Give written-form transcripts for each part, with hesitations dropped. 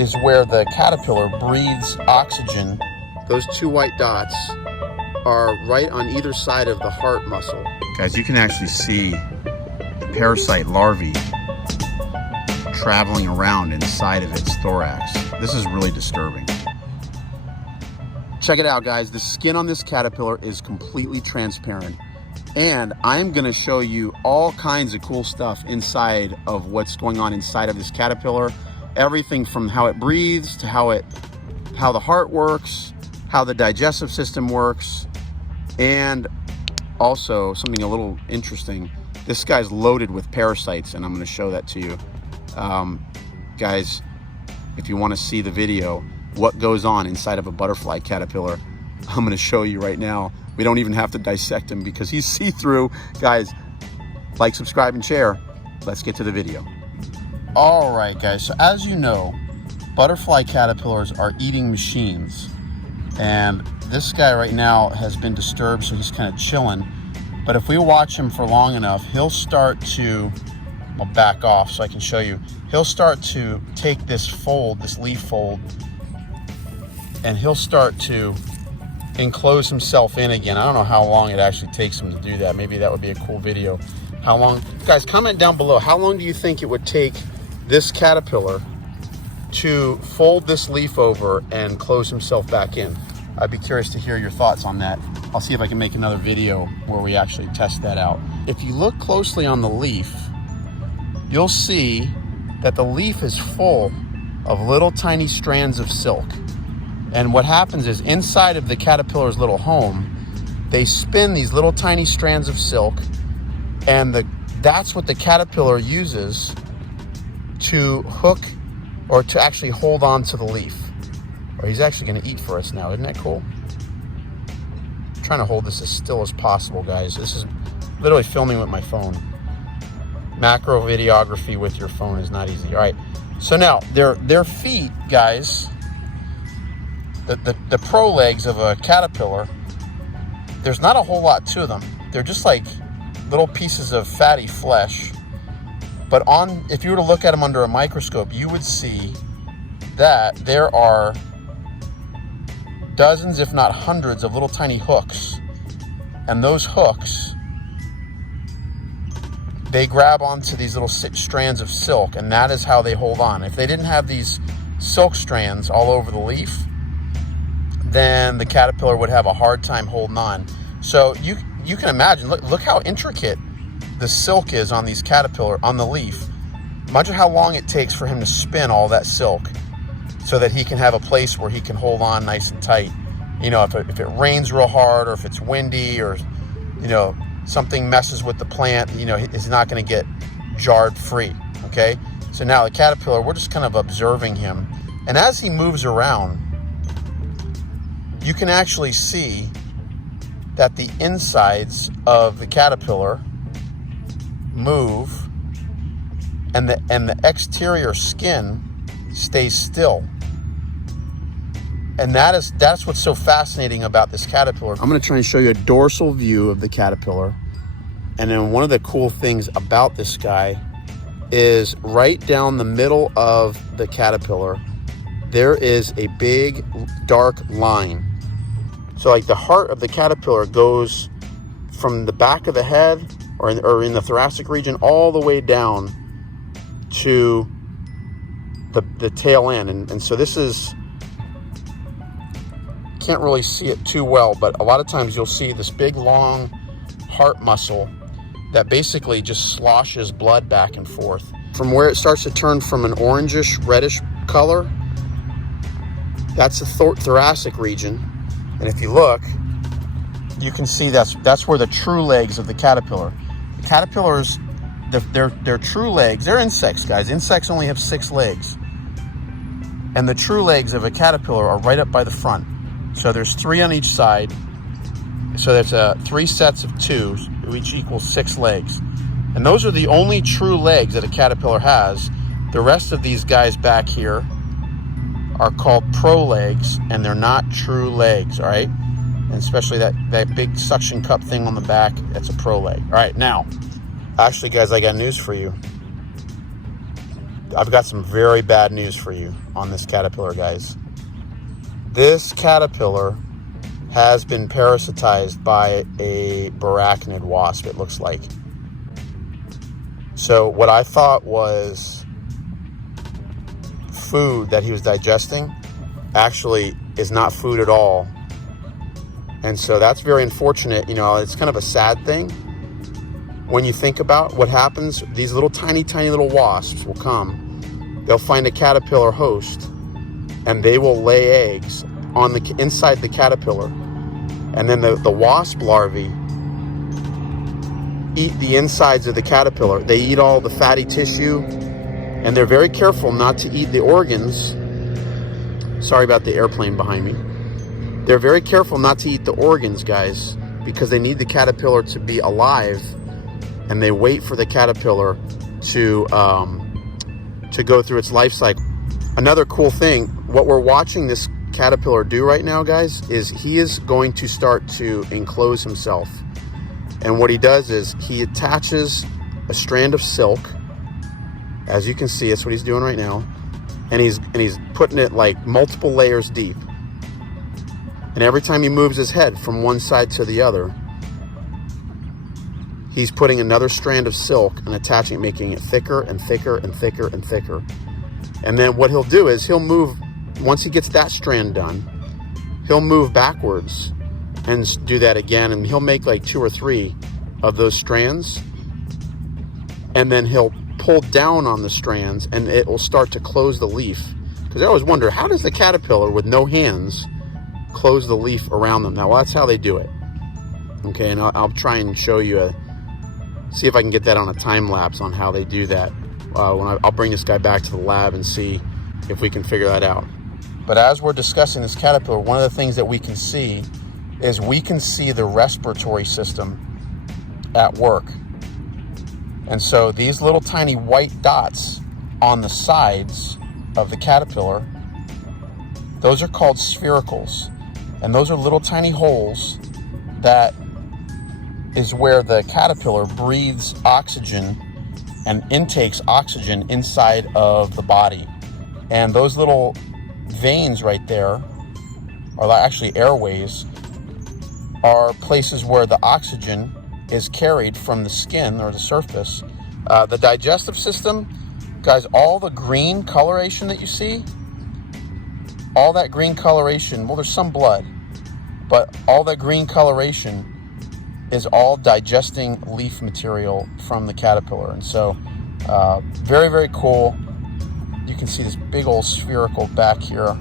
is where the caterpillar breathes oxygen. Those two white dots are right on either side of the heart muscle. Guys, you can actually see the parasite larvae traveling around inside of its thorax. This is really disturbing. Check it out, guys. The skin on this caterpillar is completely transparent. And I'm gonna show you all kinds of cool stuff inside of what's going on inside of this caterpillar. Everything from how it breathes to how the heart works, how the digestive system works, and also something a little interesting. This guy's loaded with parasites, and I'm gonna show that to you. Guys, if you wanna see the video, what goes on inside of a butterfly caterpillar, I'm gonna show you right now. We don't even have to dissect him because he's see-through. Guys, like, subscribe, and share. Let's get to the video. All right, guys, so as you know, butterfly caterpillars are eating machines. And this guy right now has been disturbed, so he's kind of chilling. But if we watch him for long enough, he'll start to, I'll back off so I can show you. He'll start to take this fold, this leaf fold, and he'll start to enclose himself in again. I don't know how long it actually takes him to do that. Maybe that would be a cool video. How long, guys, comment down below. How long do you think it would take this caterpillar to fold this leaf over and close himself back in? I'd be curious to hear your thoughts on that. I'll see if I can make another video where we actually test that out. If you look closely on the leaf, you'll see that the leaf is full of little tiny strands of silk. And what happens is inside of the caterpillar's little home, they spin these little tiny strands of silk, and that's what the caterpillar uses to hook or to actually hold on to the leaf. Or he's actually gonna eat for us now. Isn't that cool? I'm trying to hold this as still as possible, guys. This is literally filming with my phone. Macro videography with your phone is not easy. All right, so now their feet, guys, the pro legs of a caterpillar, there's not a whole lot to them. They're just like little pieces of fatty flesh. But if you were to look at them under a microscope, you would see that there are dozens, if not hundreds, of little tiny hooks. And those hooks, they grab onto these little strands of silk, and that is how they hold on. If they didn't have these silk strands all over the leaf, then the caterpillar would have a hard time holding on. So you can imagine, look how intricate the silk is on these caterpillar, on the leaf. Imagine how long it takes for him to spin all that silk so that he can have a place where he can hold on nice and tight. You know, if it rains real hard, or if it's windy, or, you know, something messes with the plant, you know, he's not gonna get jarred free, okay? So now the caterpillar, we're just kind of observing him. And as he moves around, you can actually see that the insides of the caterpillar move, and the exterior skin stays still. And that's what's so fascinating about this caterpillar. I'm gonna try and show you a dorsal view of the caterpillar. And then one of the cool things about this guy is right down the middle of the caterpillar, there is a big dark line. So like the heart of the caterpillar goes from the back of the head or in the thoracic region all the way down to the tail end. And so this is, can't really see it too well, but a lot of times you'll see this big long heart muscle that basically just sloshes blood back and forth. From where it starts to turn from an orangish reddish color, that's the thoracic region. And if you look, you can see that's where the true legs of the caterpillar. The caterpillars, their true legs, they're insects, guys. Insects only have 6 legs. And the true legs of a caterpillar are right up by the front. So there's 3 on each side. So that's 3 sets of 2, which equals 6 legs. And those are the only true legs that a caterpillar has. The rest of these guys back here are called prolegs, and they're not true legs, all right? And especially that big suction cup thing on the back, that's a proleg. All right, now, actually, guys, I got news for you. I've got some very bad news for you on this caterpillar, guys. This caterpillar has been parasitized by a barachnid wasp, it looks like. So what I thought was food that he was digesting actually is not food at all. And so that's very unfortunate. You know, it's kind of a sad thing when you think about what happens. These little tiny little wasps will come, they'll find a caterpillar host, and they will lay eggs on the inside the caterpillar, and then the wasp larvae eat the insides of the caterpillar. They eat all the fatty tissue, and they're very careful not to eat the organs. Sorry about the airplane behind me. They're very careful not to eat the organs, guys, because they need the caterpillar to be alive, and they wait for the caterpillar to go through its life cycle. Another cool thing, what we're watching this caterpillar do right now, guys, is he is going to start to enclose himself. And what he does is he attaches a strand of silk. As you can see, that's what he's doing right now. And he's putting it like multiple layers deep. And every time he moves his head from one side to the other, he's putting another strand of silk and attaching it, making it thicker and thicker and thicker and thicker. And then what he'll do is he'll move, once he gets that strand done, he'll move backwards and do that again, and he'll make like 2 or 3 of those strands, and then he'll pull down on the strands and it will start to close the leaf. Because I always wonder, how does the caterpillar with no hands close the leaf around them? Now, well, that's how they do it. Okay, and I'll try and show you see if I can get that on a time lapse on how they do that. I'll bring this guy back to the lab and see if we can figure that out. But as we're discussing this caterpillar, one of the things that we can see is we can see the respiratory system at work. And so these little tiny white dots on the sides of the caterpillar, those are called sphericals. And those are little tiny holes that is where the caterpillar breathes oxygen and intakes oxygen inside of the body. And those little veins right there, or actually airways, are places where the oxygen is carried from the skin or the surface. The digestive system, guys, all the green coloration that you see, all that green coloration, well, there's some blood, but all that green coloration is all digesting leaf material from the caterpillar. And so very, very cool. You can see this big old spherical back here.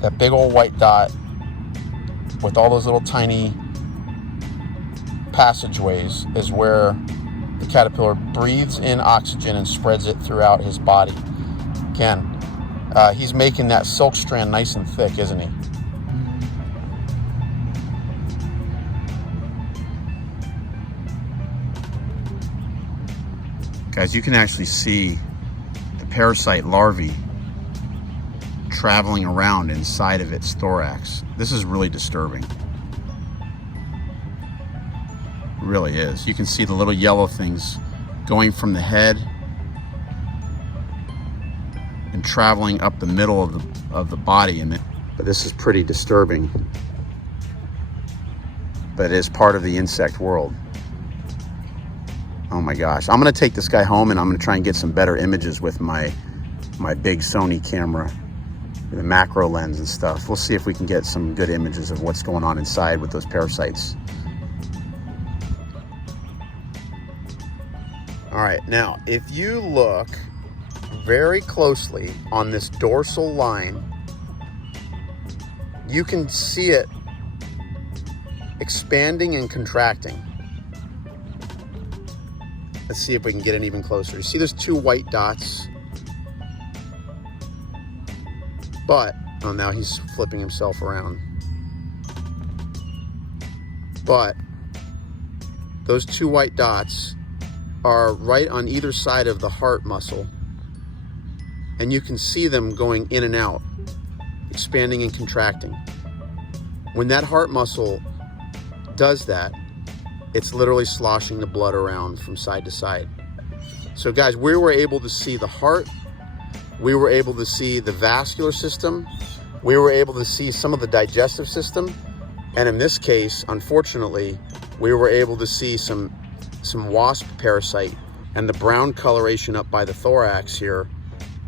That big old white dot with all those little tiny passageways is where the caterpillar breathes in oxygen and spreads it throughout his body. Again, he's making that silk strand nice and thick, isn't he? Guys, you can actually see the parasite larvae traveling around inside of its thorax. This is really disturbing. It really is. You can see the little yellow things going from the head and traveling up the middle of the body. But this is pretty disturbing. But it is part of the insect world. Oh my gosh. I'm gonna take this guy home and I'm gonna try and get some better images with my big Sony camera, the macro lens and stuff. We'll see if we can get some good images of what's going on inside with those parasites. All right, now if you look very closely on this dorsal line, you can see it expanding and contracting. Let's see if we can get it even closer. You see those 2 white dots? But, oh, now he's flipping himself around. But those 2 white dots are right on either side of the heart muscle. And you can see them going in and out, expanding and contracting. When that heart muscle does that, it's literally sloshing the blood around from side to side. So guys, we were able to see the heart, we were able to see the vascular system, we were able to see some of the digestive system, and in this case, unfortunately, we were able to see some wasp parasite, and the brown coloration up by the thorax here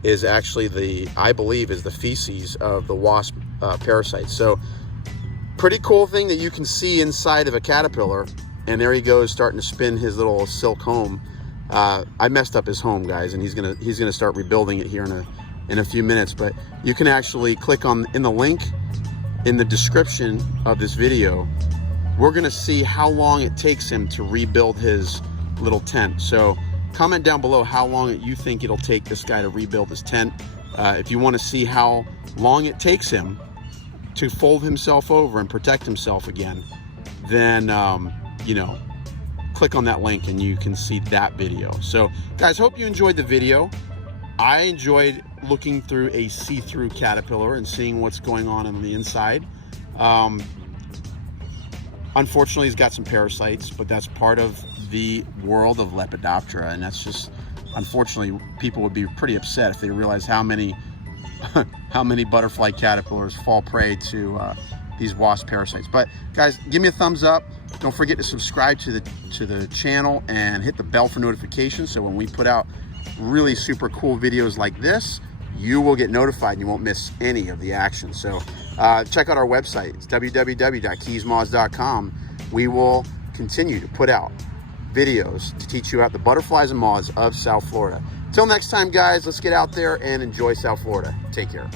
is actually I believe is the feces of the wasp parasite. So pretty cool thing that you can see inside of a caterpillar. And there he goes, starting to spin his little silk home. I messed up his home, guys, and he's gonna start rebuilding it here in a few minutes. But you can actually click in the link in the description of this video. We're gonna see how long it takes him to rebuild his little tent. So comment down below how long you think it'll take this guy to rebuild his tent. If you want to see how long it takes him to fold himself over and protect himself again, then you know, click on that link and you can see that video. So guys, hope you enjoyed the video. I enjoyed looking through a see-through caterpillar and seeing what's going on the inside. Unfortunately, he's got some parasites, but that's part of the world of Lepidoptera, and that's just, unfortunately, people would be pretty upset if they realize how many butterfly caterpillars fall prey to these wasp parasites. But guys, give me a thumbs up. Don't forget to subscribe to the channel and hit the bell for notifications, so when we put out really super cool videos like this, you will get notified and you won't miss any of the action. So check out our website. It's www.keysmoths.com. We will continue to put out videos to teach you about the butterflies and moths of South Florida. Till next time, guys, let's get out there and enjoy South Florida. Take care.